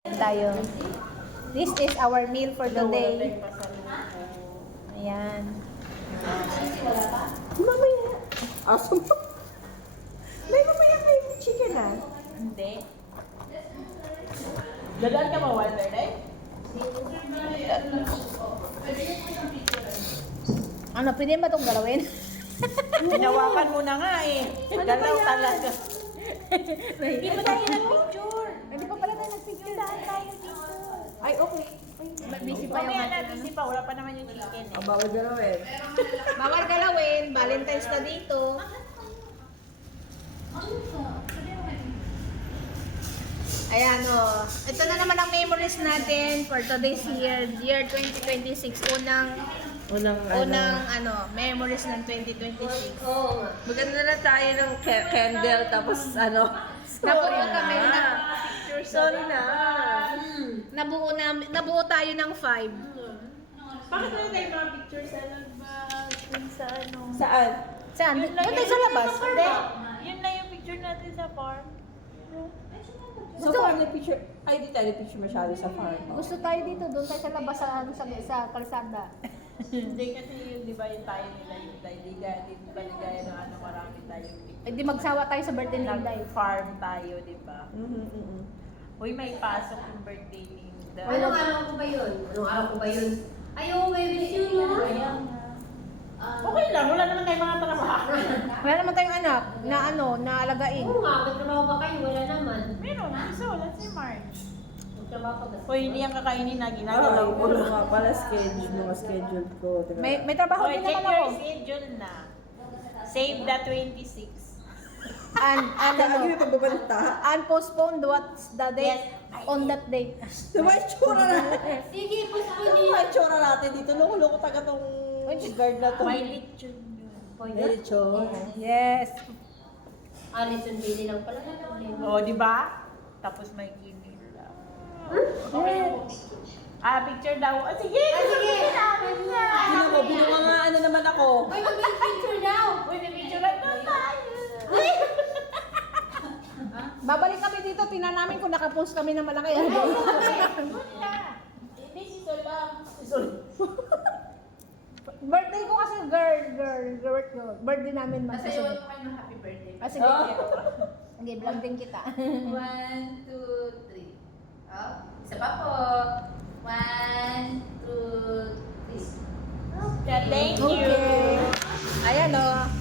Tayo. This is our meal for the day. Ayan. Mamaya. Aso mo. May mamaya kayo chicken ah. Hindi. Dalaan ka ba, Walter, eh? Ano, pwede ba itong galawin? Hinawakan mo na nga eh. Galaw talaga. Hindi pa tayo nag-picture. Hindi pa pala tayo nag-picture. Saan tayo dito? Ay, okay. Busy pa yung Mamaya ating natin si pa, wala pa naman yung chicken eh. Bawal galawin. Bawal galawin. Valentine's na dito. Ayan o. Ito na naman ang memories natin for today's year 2026. Unang memories ng 2026. Oo nga. Maganda na tayo ng candle tapos Nabuo kami na. Sorry na. Nabuo tayo ng 5. Bakit wala tayong mga picture sa labas? Kung sa ano? Saan? Saan? Yun Doon lang tayo sa labas. Hindi. Yun na yung picture natin sa farm. Sa farm na picture. Ay, di tayo picture masyado sa farm. Gusto tayo dito. Doon tayo sa labas sa kalsada. Hindi kasi yun, di ba yung tayo nila yung ligaya, di ba ligaya na marami tayong picture. Eh di magsawa tayo sa birthday ni Inday. Nag-farm tayo, di ba? Mm-hmm. Uy, may pasok yung birthday ni Inday. Anong araw ko ba yun? Anong araw ko ba yun? Ayaw, may wish yun, no? Okay lang, wala naman tayong mga trabaho. Wala naman tayong anak na alagain. Oo nga, may trabaho ba kayo? Wala naman. Meron, isa, wala si March. Magtrabaho ka ba? Uy, hindi yung kakainin na Ay, ginagalaw ko. wala nga pala mga schedule ko. May trabaho Uy, din check naman your ako. schedule na. Save the 26. Lagi may pagbabalita. Unpostponed what's the date Yes. on that date. Diba yung tsura natin? Sige, postpone Diba yung tsura natin dito? Loko-loko taga tong guard na to. May lechon yun. Lechon. Yes. Alison Billy lang pala na problema. O, di ba? Tapos may gini lang. Okay. Picture daw. Sige! Sige! Ano mo, binungangaan na naman ako. Uy, mag-picture daw! Uy, may picture lang tayo. Babalik kami dito, tingnan namin kung nakapost kami na malaki. Wala. Hindi si Sol lang. Si Sol. Birthday ko kasi girl. Birthday namin magsasunod. kayo ng happy birthday. Sige. Sige, vlog din kita. 1, 2, 3. Oh, isa pa po. 1, 2, 3. Thank you. Okay. Ayan o.